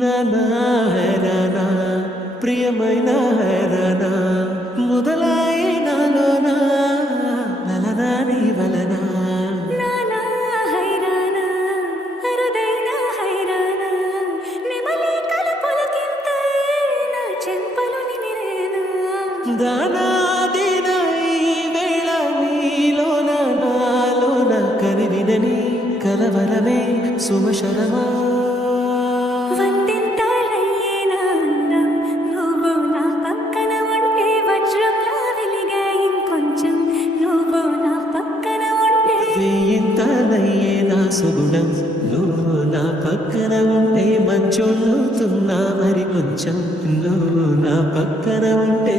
నానా హైరానా ప్రియమైన హైరానా మొదలాయి నాలోనా లలనా నీ వలనా నానా హైరానా అరుదైన హైరానా నిమలి కలుపులకింత నా చెంపలు నిమిరేనా దానాదిన ఈ వేళ నీలోన నాలోన కనివినని కలవరమే సుమశరమా వందింతాలయ్యేనా అందం నువ్వు నా పక్కన ఉంటే వజ్రంలా వెలిగే ఇంకొంచెం నువ్వు నా పక్కన ఉంటే వేయింతలయ్యే నా సుగుణం నువ్వు నా పక్కన ఉంటే మంచొల్లుతున్నా మరి కొంచెం నువ్వు నా పక్కన ఉంటే